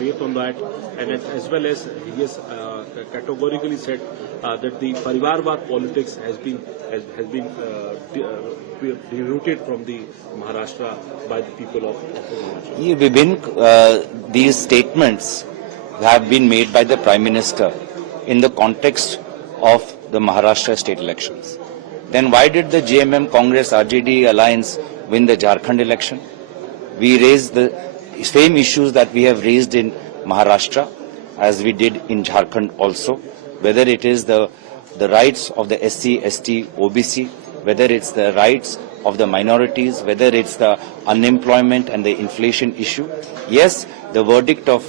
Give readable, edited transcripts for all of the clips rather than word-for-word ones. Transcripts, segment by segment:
faith on that, and as well as he has categorically said that the Parivarvad politics has been derooted from the Maharashtra by the people of Maharashtra. Vibhin, these statements have been made by the Prime Minister in the context of the Maharashtra state elections. Then why did the JMM Congress RJD alliance win the Jharkhand election? We raised the same issues that we have raised in Maharashtra as we did in Jharkhand also, whether it is the rights of the SC, ST, OBC, whether it's the rights of the minorities, whether it's the unemployment and the inflation issue. Yes, the verdict of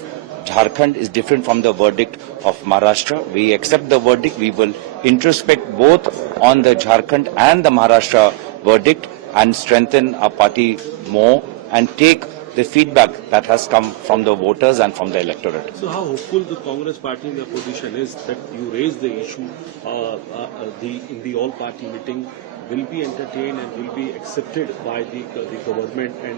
Jharkhand is different from the verdict of Maharashtra. We accept the verdict. We will introspect both on the Jharkhand and the Maharashtra verdict and strengthen our party more and take the feedback that has come from the voters and from the electorate. So how hopeful the Congress party in their position is that you raise the issue in the all-party meeting will be entertained and will be accepted by the government and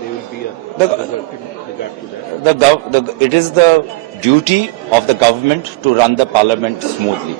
there will be a result in regard to that? It is the duty of the government to run the parliament smoothly.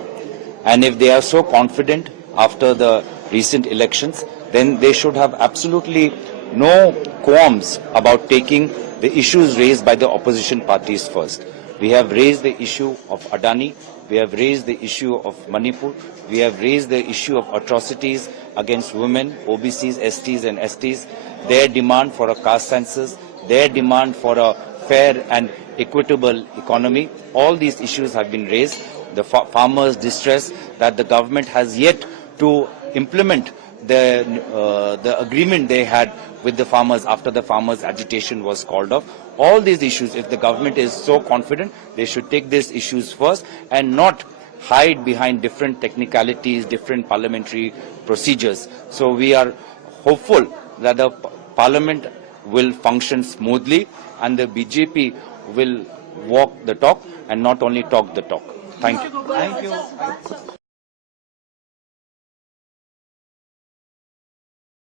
And if they are so confident after the recent elections, then they should have absolutely no qualms about taking the issues raised by the opposition parties first. We have raised the issue of Adani, we have raised the issue of Manipur, we have raised the issue of atrocities against women, OBCs, STs and STs, their demand for a caste census, their demand for a fair and equitable economy. All these issues have been raised. The farmers' distress that the government has yet to implement the agreement they had with the farmers after the farmers' agitation was called off. All these issues, if the government is so confident, they should take these issues first and not hide behind different technicalities, different parliamentary procedures. So we are hopeful that the parliament will function smoothly and the BJP will walk the talk and not only talk the talk. Thank you. Thank you.